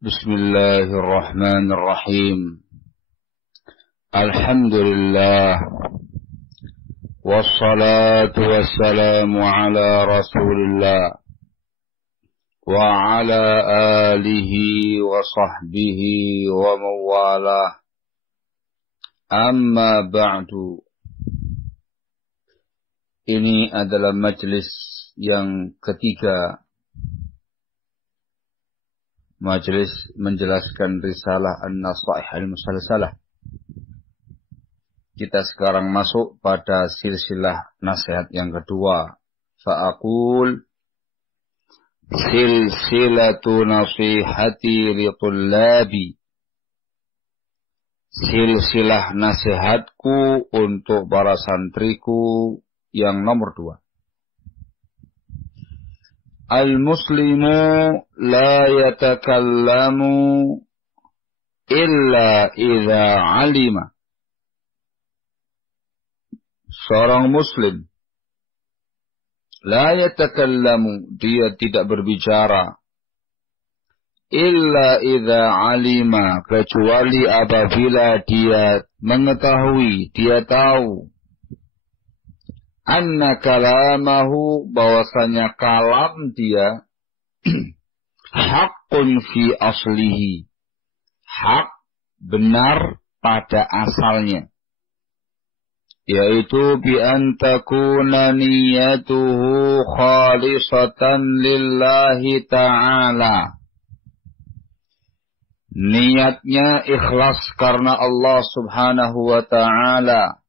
Bismillahirrahmanirrahim. Alhamdulillah. Wassalatu wassalamu ala Rasulillah wa ala alihi wa sahbihi wa mawalah. Amma ba'du. Ini adalah majlis yang ketiga, majlis menjelaskan risalah An-Nasaih Al-Musalsalah. Kita sekarang masuk pada silsilah nasihat yang kedua. Fa'aqul silsilatu nasihati li tullabi. Silsilah nasihatku untuk para santriku yang nomor 2. Al-muslimu la yatakallamu illa idza alima. Seorang muslim la yatakallamu, dia tidak berbicara, illa idza alima, kecuali apabila dia mengetahui, dia tahu, anna kalamahu, bahwasanya kalam dia haqqun fi aslihi, hak, benar pada asalnya, yaitu bi an takuna niyatuhu khalisatan lillahi ta'ala, niatnya ikhlas karena Allah subhanahu wa ta'ala,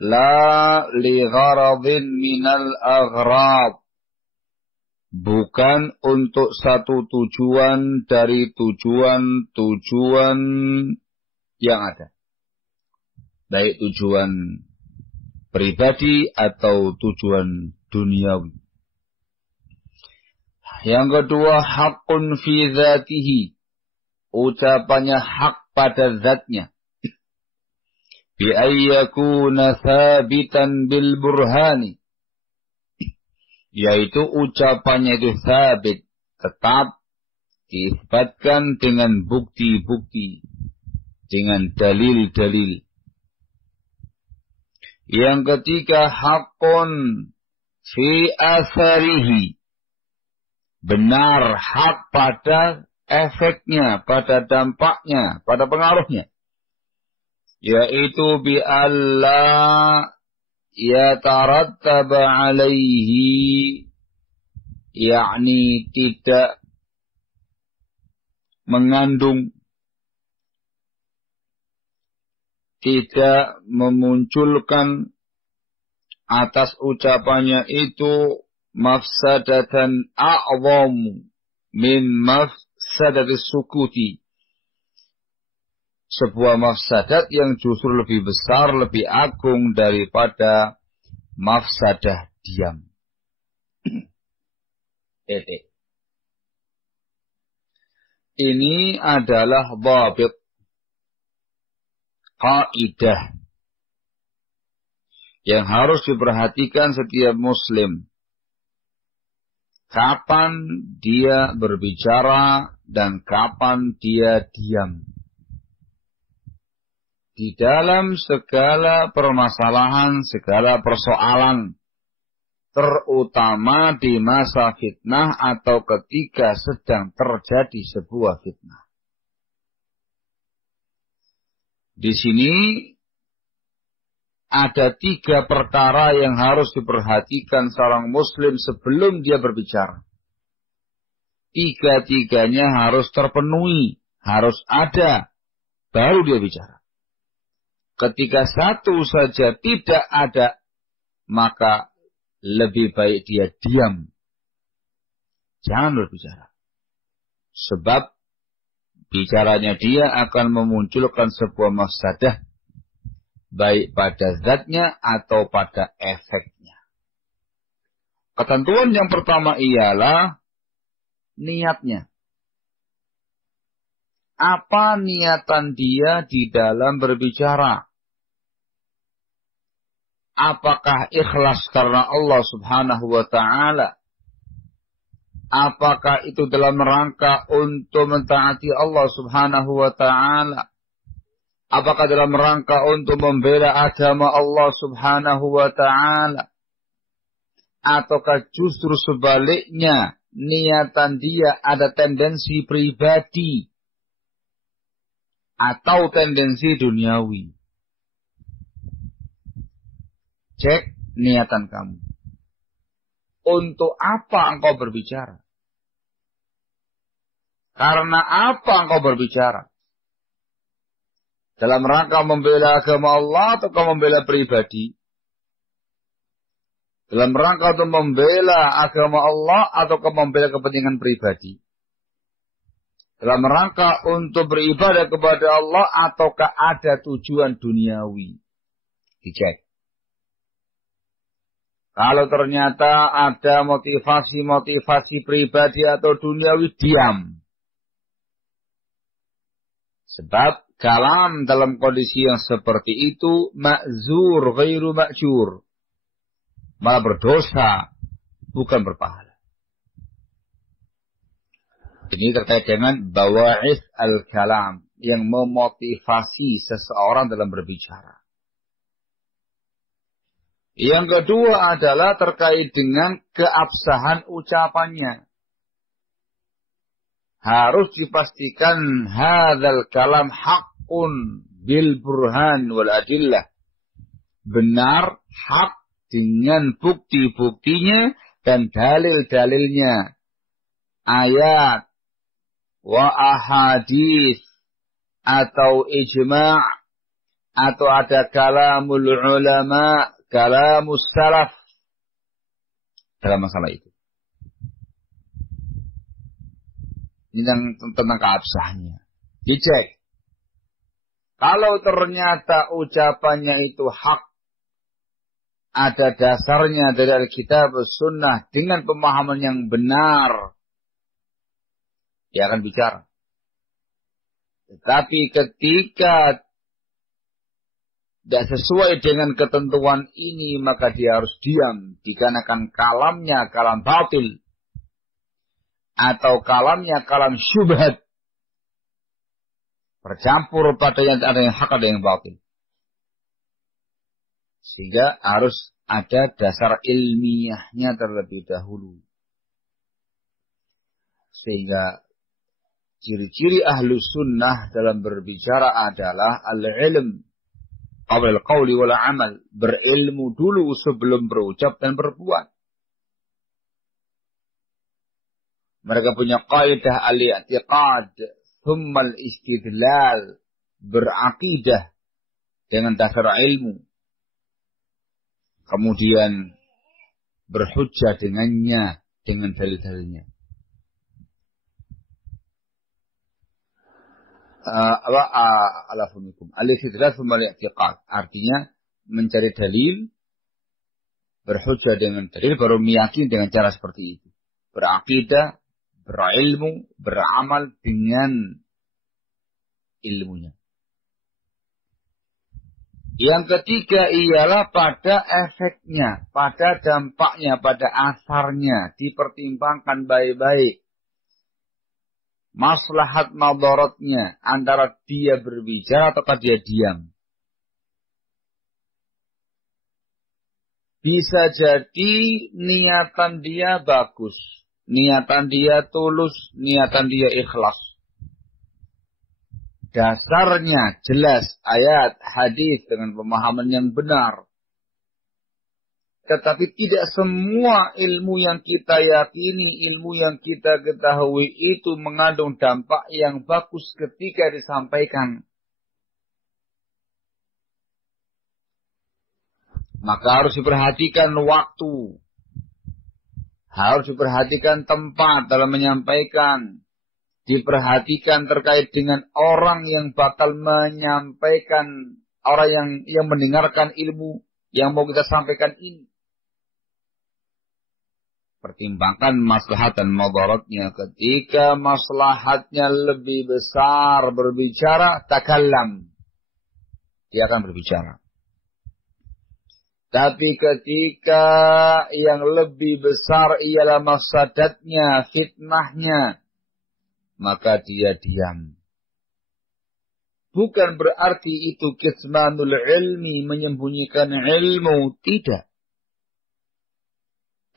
la li gharadin minal aghrab, bukan untuk satu tujuan dari tujuan-tujuan yang ada, baik tujuan pribadi atau tujuan duniawi. Yang kedua, haqqun fi dzatihi, ucapannya hak pada zatnya, bi ayyakuna thabitan bil burhani, yaitu ucapannya itu sabit, tetap diisbatkan dengan bukti-bukti, dengan dalil-dalil. Yang ketiga, haqqun fi atharihi, benar, hak pada efeknya, pada dampaknya, pada pengaruhnya, yaitu bi alla yatarattaba alaihi, yakni tidak mengandung, tidak memunculkan atas ucapannya itu mafsadatan a'zamu min mafsadati sukuti, sebuah mafsadat yang justru lebih besar, lebih agung daripada mafsadah diam. Ini adalah dhabit, kaidah yang harus diperhatikan setiap muslim. Kapan dia berbicara dan kapan dia diam. Di dalam segala permasalahan, segala persoalan, terutama di masa fitnah atau ketika sedang terjadi sebuah fitnah. Di sini ada 3 perkara yang harus diperhatikan seorang muslim sebelum dia berbicara. 3-tiganya harus terpenuhi, harus ada, baru dia bicara. Ketika satu saja tidak ada, maka lebih baik dia diam. Jangan berbicara. Sebab bicaranya dia akan memunculkan sebuah mafsadah, baik pada zatnya atau pada efeknya. Ketentuan yang pertama ialah niatnya. Apa niatan dia di dalam berbicara? Apakah ikhlas karena Allah subhanahu wa ta'ala? Apakah itu dalam rangka untuk mentaati Allah subhanahu wa ta'ala? Apakah dalam rangka untuk membela agama Allah subhanahu wa ta'ala? Ataukah justru sebaliknya, niatan dia ada tendensi pribadi atau tendensi duniawi? Cek niatan kamu. Untuk apa engkau berbicara? Karena apa engkau berbicara? Dalam rangka membela agama Allah atau membela pribadi? Dalam rangka untuk membela agama Allah atau membela kepentingan pribadi? Dalam rangka untuk beribadah kepada Allah ataukah ada tujuan duniawi? Dicek. Kalau ternyata ada motivasi pribadi atau duniawi, diam. Sebab kalam dalam kondisi yang seperti itu ma'zur ghairu ma'jur. Malah berdosa, bukan berpahala. Ini terkait dengan bawa'is al-kalam yang memotivasi seseorang dalam berbicara. Yang kedua adalah terkait dengan keabsahan ucapannya. Harus dipastikan hadzal kalam haqqun bil burhan wal adillah. Benar, hak dengan bukti-buktinya dan dalil-dalilnya. Ayat wa ahadits atau ijma' atau ada kalamul ulama, kalamus salaf dalam masalah itu. Ini tentang keabsahannya. Dicek. Kalau ternyata ucapannya itu hak, ada dasarnya dari Alkitab Sunnah dengan pemahaman yang benar, dia akan bicara. Tetapi ketika tidak sesuai dengan ketentuan ini, maka dia harus diam. Dikarenakan kalamnya kalam batil. Atau kalamnya kalam syubhat. Bercampur pada yang ada yang hak, ada yang batil. Sehingga harus ada dasar ilmiahnya terlebih dahulu. Sehingga ciri-ciri ahlu sunnah dalam berbicara adalah al-ilm qabla al-qawli wal amal. Berilmu dulu sebelum berucap dan berbuat. Mereka punya kaidah al-i'tiqad thumma al-istidlal. Berakidah dengan dasar ilmu. Kemudian berhujjah dengannya, dengan dalil-dalilnya. Al-istidlal thumma al-i'tiqad. Artinya mencari dalil, berhujjah dengan dalil, baru meyakini dengan cara seperti itu. Berakidah, berilmu, beramal dengan ilmunya. Yang ketiga ialah pada efeknya, pada dampaknya, pada asarnya. Dipertimbangkan baik-baik. Maslahat madaratnya antara dia berbicara atau dia diam. Bisa jadi niatan dia bagus. Niatan dia tulus, niatan dia ikhlas. Dasarnya jelas ayat, hadis dengan pemahaman yang benar. Tetapi tidak semua ilmu yang kita yakini, ilmu yang kita ketahui itu mengandung dampak yang bagus ketika disampaikan. Maka harus diperhatikan waktu. Harus diperhatikan tempat dalam menyampaikan. Diperhatikan terkait dengan orang yang bakal menyampaikan, orang yang mendengarkan ilmu yang mau kita sampaikan ini. Pertimbangkan maslahat dan madaratnya. Ketika maslahatnya lebih besar berbicara, takallam. Dia akan berbicara. Tapi ketika yang lebih besar ialah mafsadatnya, fitnahnya, maka dia diam. Bukan berarti itu kitmanul ilmi, menyembunyikan ilmu, tidak.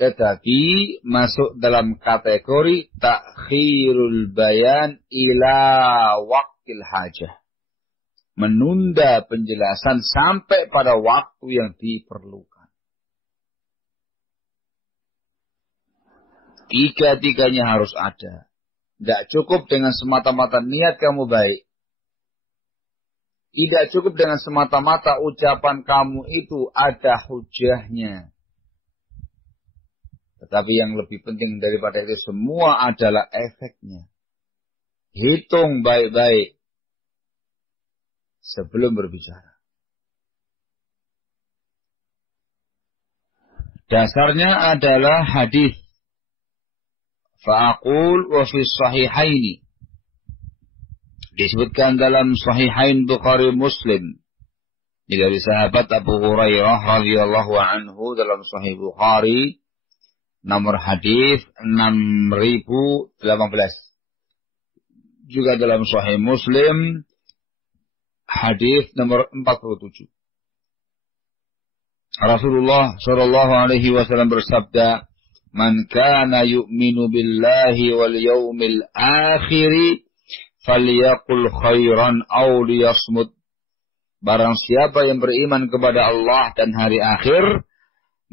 Tetapi masuk dalam kategori takhirul bayan ila waqtil hajah. Menunda penjelasan sampai pada waktu yang diperlukan. Tiga-tiganya harus ada. Tidak cukup dengan semata-mata niat kamu baik. Tidak cukup dengan semata-mata ucapan kamu itu ada hujahnya. Tetapi yang lebih penting daripada itu semua adalah efeknya. Hitung baik-baik sebelum berbicara. Dasarnya adalah hadis. Fa'aqul wa fi sahihaini. Disebutkan dalam sahihain Bukhari Muslim. Ini dari sahabat Abu Hurairah radhiyallahu anhu dalam Sahih Bukhari. Nomor hadis 6018. Juga dalam Sahih Muslim hadis nomor 47. Rasulullah sallallahu alaihi wasallam bersabda, "Man kana yu'minu billahi wal yawmil akhir falyaqul khairan aw liyasmut." Barang siapa yang beriman kepada Allah dan hari akhir,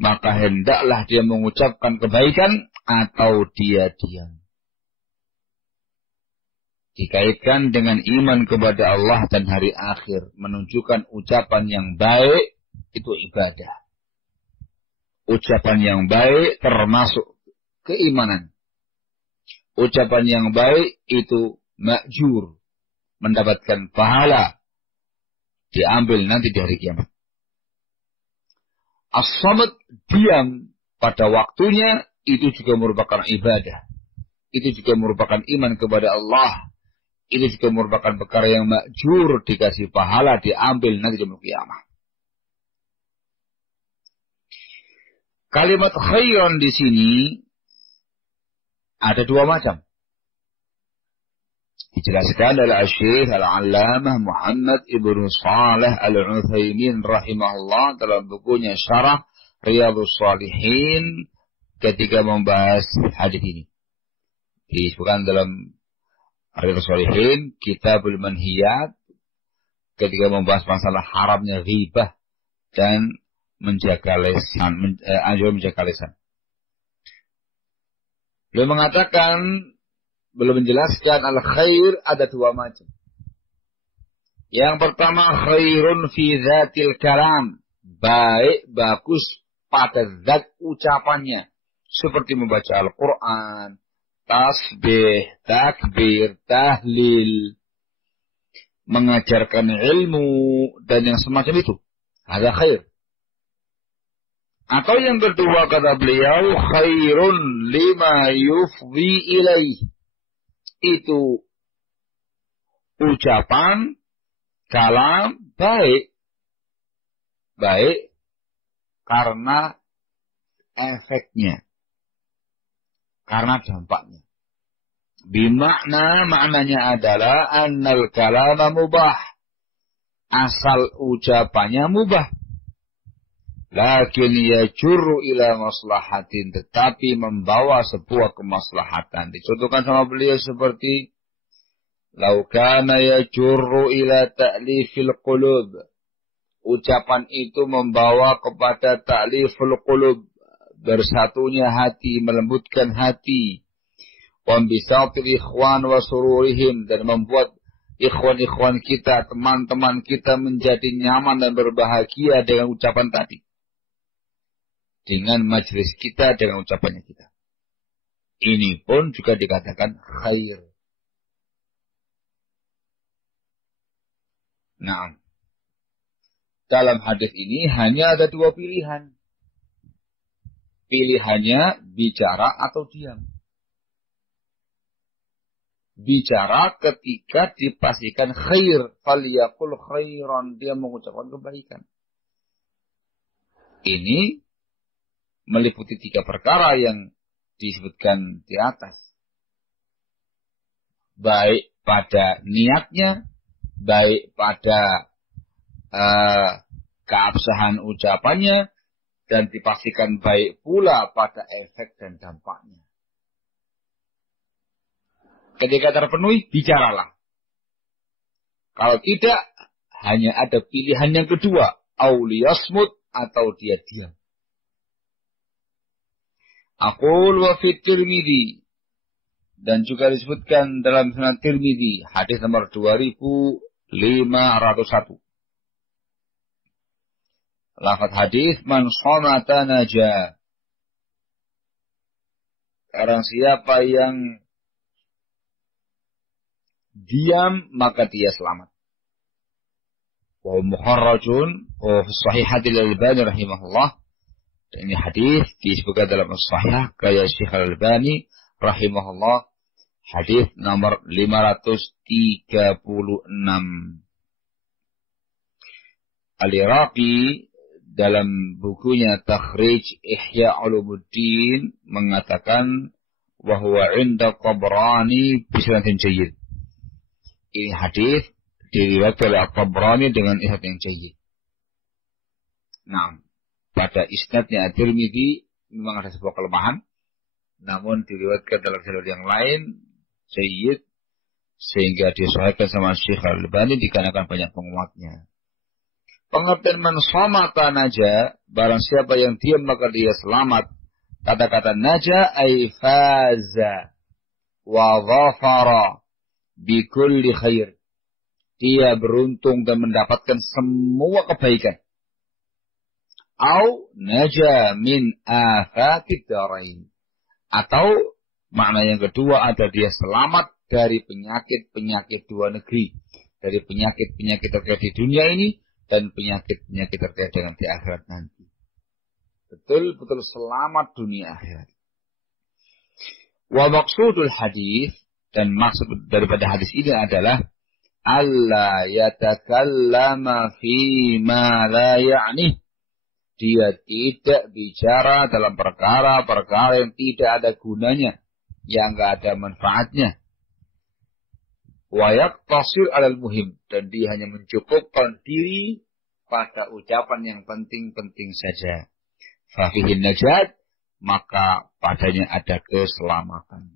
maka hendaklah dia mengucapkan kebaikan atau dia diam. Dikaitkan dengan iman kepada Allah dan hari akhir. Menunjukkan ucapan yang baik itu ibadah. Ucapan yang baik termasuk keimanan. Ucapan yang baik itu ma'jur. Mendapatkan pahala. Diambil nanti di hari kiamat. As-samat, diam pada waktunya, itu juga merupakan ibadah. Itu juga merupakan iman kepada Allah. Itu juga merupakan perkara yang ma'jur, dikasih pahala, diambil nanti di hari kiamat. Kalimat khairan di sini ada dua macam. Dijelaskan oleh Syekh Al-Allamah Muhammad Ibn Salih Al-Utsaimin rahimahullah dalam bukunya Syarah Riyadhus Shalihin ketika membahas hadis ini. Disebutkan dalam Riyadhus Shalihin Kitabul Manhiyat ketika membahas masalah haramnya ghibah dan menjaga lisan, menjaga lisan. Beliau mengatakan, belum menjelaskan al-khair ada dua macam. Yang pertama khairun fi dzatil kalam. Baik, bagus pada zat ucapannya. Seperti membaca Al-Quran, tasbih, takbir, tahlil, mengajarkan ilmu, dan yang semacam itu. Ada khair. Atau yang kedua kata beliau, khairun lima yufdi ilaih. Itu ucapan, kalam, baik. Baik karena efeknya. Karena dampaknya. Bimakna, maknanya adalah annal kalama mubah. Asal ucapannya mubah. Lakin yajurru ila maslahatin, tetapi membawa sebuah kemaslahatan. Dicontohkan sama beliau seperti lau kana yajurru ila ta'lifil qulub. Ucapan itu membawa kepada ta'liful qulub, bersatunya hati, melembutkan hati. Wa bisatil ikhwan wa sururihim, dan membuat ikhwan-ikhwan kita, teman-teman kita menjadi nyaman dan berbahagia dengan ucapan tadi. Dengan majlis kita, dengan ucapannya kita. Ini pun juga dikatakan khair. Nah, dalam hadis ini hanya ada dua pilihan. Pilihannya bicara atau diam. Bicara ketika dipastikan khair. Faliyakul khairan, dia mengucapkan kebaikan. Ini meliputi 3 perkara yang disebutkan di atas. Baik pada niatnya, baik pada keabsahan ucapannya, dan dipastikan baik pula pada efek dan dampaknya. Ketika terpenuhi, bicaralah. Kalau tidak, hanya ada pilihan yang kedua, auliyasmut, atau dia diam. Aqul wa fit Tirmidzi, dan juga disebutkan dalam Sunan Tirmidzi, hadis nomor 2501. Lafaz hadis, man somata naja. Orang siapa yang diam, maka dia selamat. Wa muharrajun wa fi sahihatil Albani rahimahullah. Dan ini hadis disebutkan dalam As-Sahih karya Syekh Al-Albani rahimahullah, hadis nomor 536. Al-Iraqi dalam bukunya Takhrij Ihya Ulumuddin mengatakan bahwa inda Tabrani bi sanadin jayyid. Ini hadis diriwayatkan oleh At-Tabrani dengan isnad yang jayyid. Nah, pada isnadnya At-Tirmidzi memang ada sebuah kelemahan, namun diriwayatkan dalam jalur yang lain jayyid, sehingga disahihkan sama Syekh Al-Albani dikarenakan banyak penguatnya. Pengertian man somata naja, barang siapa yang diam maka dia selamat. Kata-kata naja ay faza wa dhafara bi kulli khair. Dia beruntung dan mendapatkan semua kebaikan. Au naja min afatid darain. Atau makna yang kedua ada dia selamat dari penyakit-penyakit dua negeri. Dari penyakit-penyakit terkait di dunia ini dan penyakit-penyakit terkait dengan di akhirat nanti. Betul-betul selamat dunia akhirat. Wa maqsudul hadis, dan maksud daripada hadis ini adalah alla yatakallama fi ma la ya'ni. Dia tidak bicara dalam perkara-perkara yang tidak ada gunanya, yang enggak ada manfaatnya. Wa yaqtasir 'alal muhim, dan dia hanya mencukupkan diri pada ucapan yang penting-penting saja. Fa fihi najat, maka padanya ada keselamatan.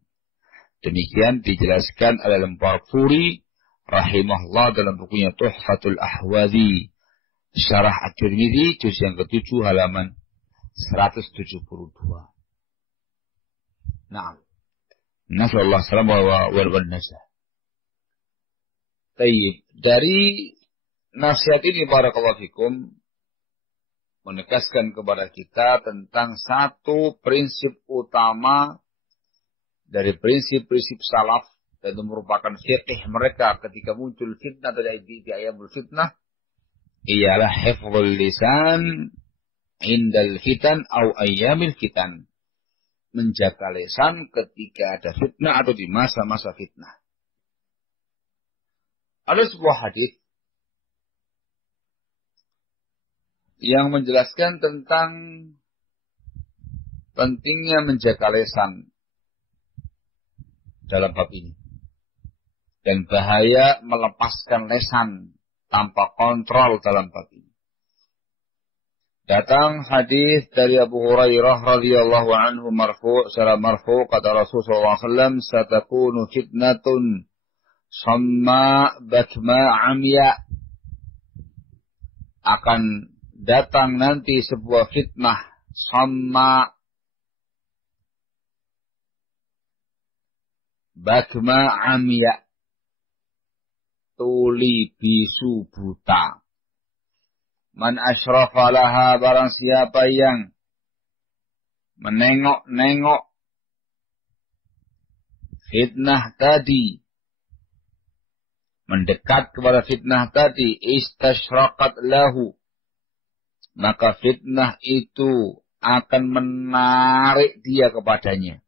Demikian dijelaskan oleh Al-Barfuri rahimahullah dalam bukunya Tuhfatul Ahwazi, Syarah At-Tirmidzi juz yang ke-7 halaman 172. Naam. Nasallallahu alaihi wa sallam. Tayyib, dari nasihat ini barakallahu fikum menegaskan kepada kita tentang satu prinsip utama dari prinsip-prinsip salaf, dan itu merupakan fiqh mereka ketika muncul fitnah atau di ayamul fitnah, ialah hifdzul lisan indal fitan au ayyamil fitan. Menjaga lisan ketika ada fitnah atau di masa-masa fitnah. Ada sebuah hadis yang menjelaskan tentang pentingnya menjaga lisan dalam bab ini, dan bahaya melepaskan lisan tanpa kontrol dalam bab ini. Datang hadis dari Abu Hurairah radhiyallahu anhu marfu', secara marfu' kata Rasulullah SAW, satakunu fitnatun samma bakma amya. Akan datang nanti sebuah fitnah, samma bakma amya, tuli bisu buta. Man asyrafa laha, barang siapa yang menengok-nengok fitnah tadi, mendekat kepada fitnah tadi, istasyraqat lahu, maka fitnah itu akan menarik dia kepadanya.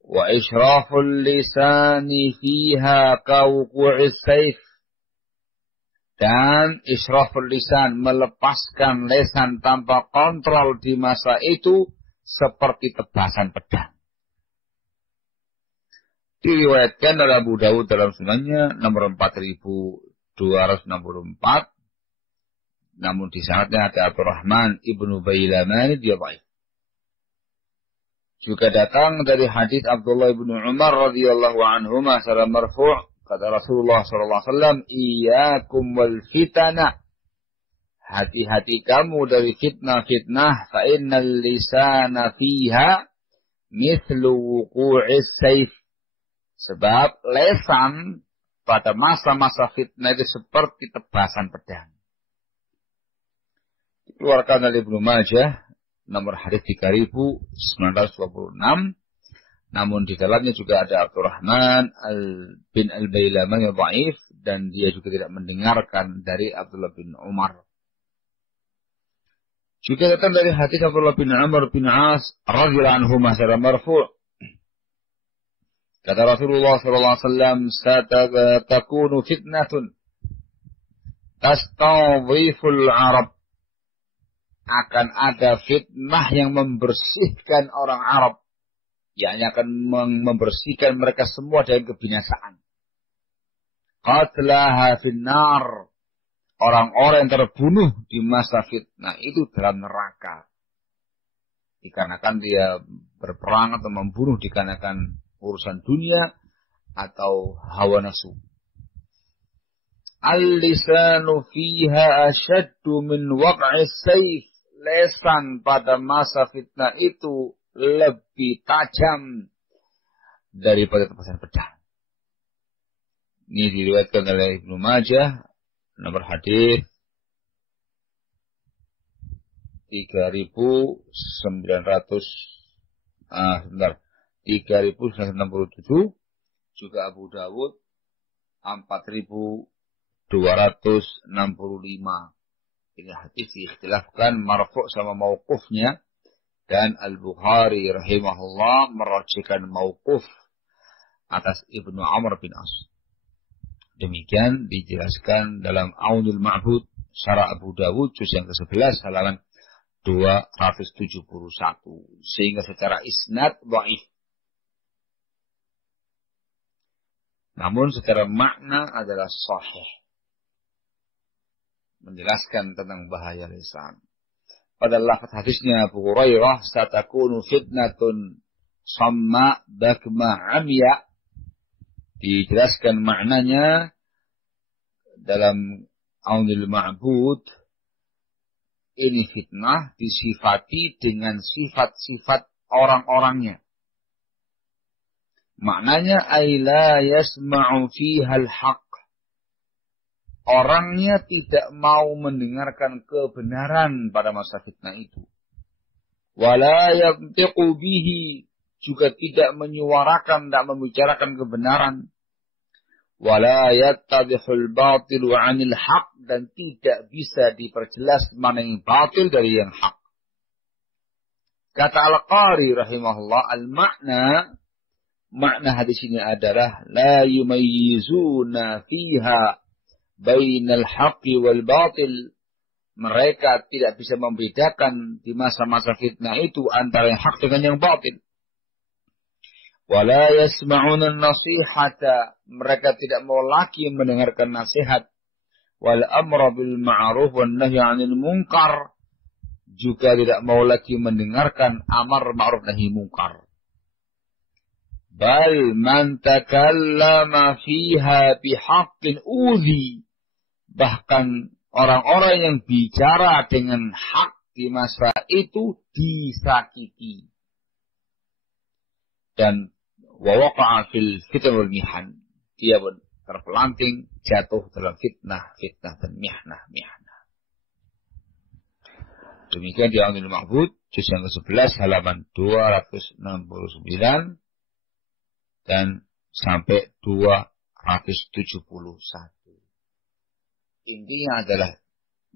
Wa israful lisani fiha kawqu'is sayf, Dan israful lisan, melepaskan lesan tanpa kontrol di masa itu seperti tebasan pedang. Diriwayatkan oleh Abu Dawud dalam sunannya nomor 4264. Namun di sanadnya ada Abdurrahman ibnu Bailaman, dia baik. Juga datang dari hadis Abdullah ibnu Umar radhiyallahu anhuma secara marfu', kata Rasulullah sallallahu alaihi wasallam, "Iyyakum wal fitana." Hati-hati kamu dari fitnah-fitnah, fa innal lisana fiha mithlu wuqu'is sayf. Sebab lesan pada masa-masa fitnah itu seperti tebasan pedang. Dikeluarkan oleh Ibnu Majah nomor hadis 3926. Namun di dalamnya juga ada Abdurrahman bin Al-Bailaman yang dhaif, dan dia juga tidak mendengarkan dari Abdullah bin Umar. Juga datang dari hadis Abdullah bin Amr bin As radhiyallahu anhu secara marfu'. Kata Rasulullah sallallahu alaihi wasallam, "Satakunu fitnatun tastadhiful Arab." Akan ada fitnah yang membersihkan orang Arab, yakni akan membersihkan mereka semua dari kebinasaan. Qatlaha finnar, orang-orang yang terbunuh di masa fitnah itu dalam neraka, dikarenakan dia berperang atau membunuh dikarenakan urusan dunia atau hawa nafsu. Al-lisanu fiha ashaddu min waq'is sayf. Lesan pada masa fitnah itu lebih tajam daripada tebasan pedang. Ini diriwayatkan oleh Ibnu Majah nomor hadis 3967, juga Abu Dawud 4265. Ini hadis diikhtilafkan marfu' sama mauqufnya, dan Al-Bukhari rahimahullah merajihkan mauquf atas Ibnu Amr bin As. Demikian dijelaskan dalam Aunul Ma'bud Syarah Abu Dawud juz yang ke-11 halaman 271, sehingga secara isnad dhaif. Namun secara makna adalah sahih, menjelaskan tentang bahaya lisan. Pada lafaz hadisnya Abu Hurairah, "Satakunu fitnatun samma bakma amya." Dijelaskan maknanya dalam Aunul Ma'bud. Ini fitnah disifati dengan sifat-sifat orang-orangnya. Maknanya ay la yasma'u fiha al-haq. Orangnya tidak mau mendengarkan kebenaran pada masa fitnah itu. Wala yantiqu bihi, juga tidak menyuarakan, tidak membicarakan kebenaran. Wala yattadihul batilu 'anil haq, dan tidak bisa diperjelas mana yang batil dari yang hak. Kata Al-Qari rahimahullah, makna hadis ini adalah la yumayyizuna fiha bainal haqqi wal batil. Mereka tidak bisa membedakan di masa-masa fitnah itu antara yang hak dengan yang batil. Wala yasma'una nasihata, mereka tidak mau lagi mendengarkan nasihat. Wal amra bil ma'ruf wan nahy 'anil munkar, juga tidak mau lagi mendengarkan amar ma'ruf nahi munkar. Bal man takallama fiha bihaqqin udhi, bahkan orang-orang yang bicara dengan hak di masa itu disakiti. Dan wawaqa'a fil fitnah wal mihan, dia pun terpelanting jatuh dalam fitnah dan mihnah. Demikian di Aunul Ma'bud juz yang ke-11 halaman 269 dan sampai 271. Intinya adalah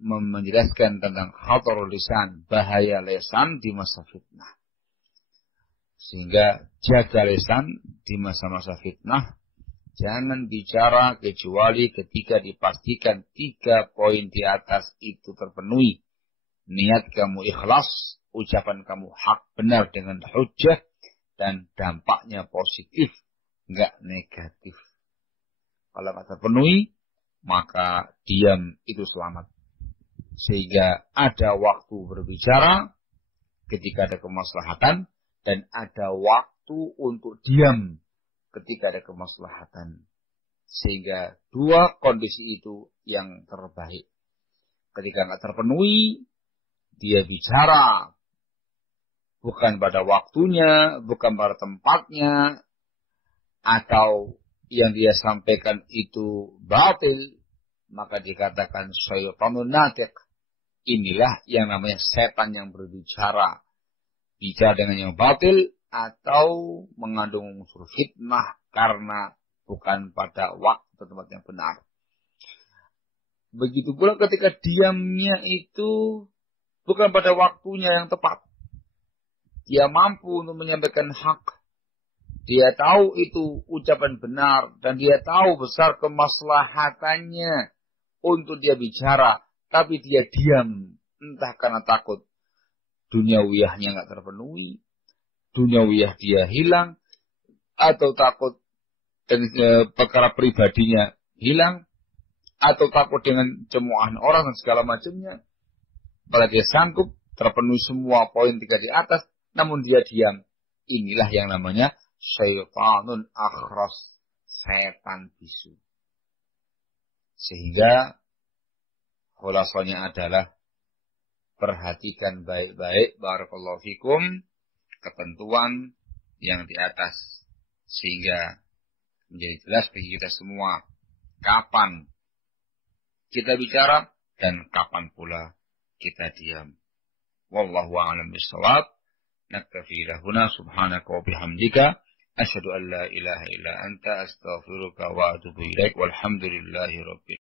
menjelaskan tentang khatarul lisan, bahaya lisan di masa fitnah. Sehingga jaga lisan di masa-masa fitnah Jangan bicara kecuali ketika dipastikan 3 poin di atas itu terpenuhi. Niat kamu ikhlas, ucapan kamu hak benar dengan hujjah, dan dampaknya positif, enggak negatif. Kalau nggak terpenuhi, maka diam itu selamat. Sehingga ada waktu berbicara ketika ada kemaslahatan, dan ada waktu untuk diam ketika ada kemaslahatan. Sehingga 2 kondisi itu yang terbaik. Ketika nggak terpenuhi, dia bicara. Bukan pada waktunya, bukan pada tempatnya, atau yang dia sampaikan itu batil, maka dikatakan syaitanun natiq. Inilah yang namanya setan yang berbicara. Bicara dengan yang batil atau mengandung unsur fitnah karena bukan pada waktu atau tempat yang benar. Begitu pula ketika diamnya itu bukan pada waktunya yang tepat. Dia mampu untuk menyampaikan hak. Dia tahu itu ucapan benar. Dan dia tahu besar kemaslahatannya untuk dia bicara. Tapi dia diam. Entah karena takut duniawiyahnya nggak terpenuhi. Duniawiyah dia hilang. Atau takut dan perkara pribadinya hilang. Atau takut dengan cemoohan orang dan segala macamnya. Padahal dia sanggup terpenuhi semua poin 3 di atas. Namun dia diam. Inilah yang namanya syaitanun akhras. Setan bisu. Sehingga khulasanya adalah perhatikan baik-baik barakallahu fikum ketentuan yang di atas. Sehingga menjadi jelas bagi kita semua kapan kita bicara dan kapan pula kita diam. Wallahu a'lam bishawab. Naktafi lahuna subhanaka wa bihamdika asyhadu an la ilaha illa anta astaghfiruka wa atubu ilaik walhamdulillahi rabbil